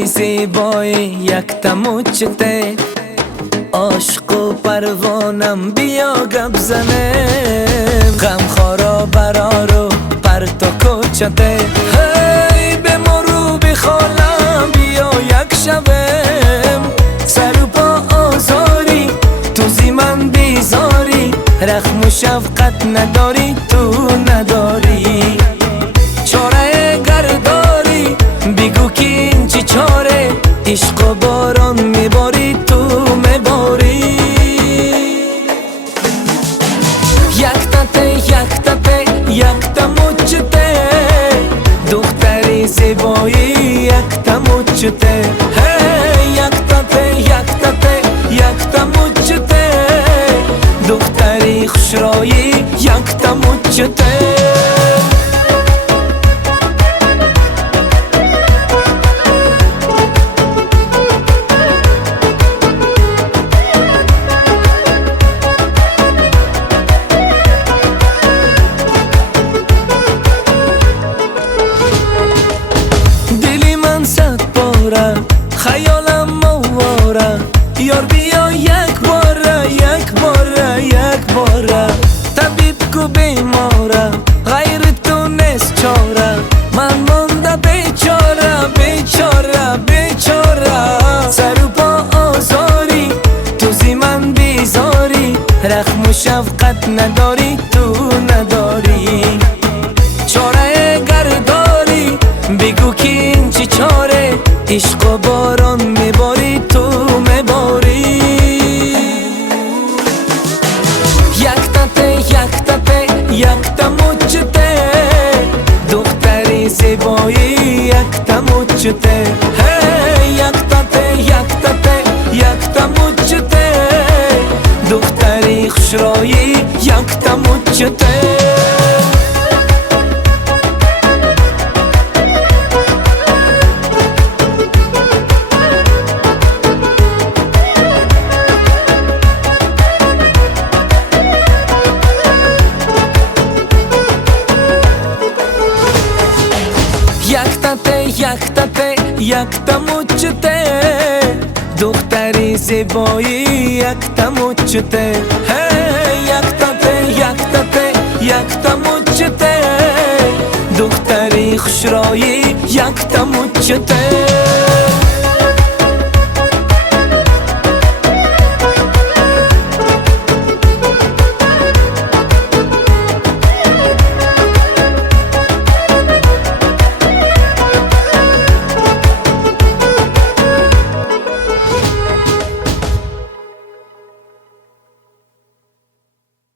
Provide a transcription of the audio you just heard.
دختری زیبای یک تموچته، عاشق و پروانم بیا گپ زنم، غم خارا برارو پرتو کوچته. هی به مرو بخالم بیا یک شبم، سر و پا آزاری تو زی من بیزاری، رحم و شفقت نداری تو نداری، چاره گرداری بگو که این چی چاره، عشق و باران میباری تو میباری. یک تموچته دختری زیبایی یک تموچته. هی یک تموچته دختری خوشرایی یک تموچته. خیالم مواره یار بیا یک باره، طبیب کو بیماره غیر تو نیست چاره، من مانده بیچاره، سر و پا آزاری تو زی من بیزاری، رحم و شفقت نداری تو نداری، چاره گرداری بگو که این چی چاره، عشق و باران میباری تو میباری. یک تموچته دختری زیبایی یک تموچته. هی یک تموچته دختری خوشرایی یک تموچته. یک تموچته دختری زیبایی یک تموچته. هی یک تموچته دختری خوشرایی یک تموچته.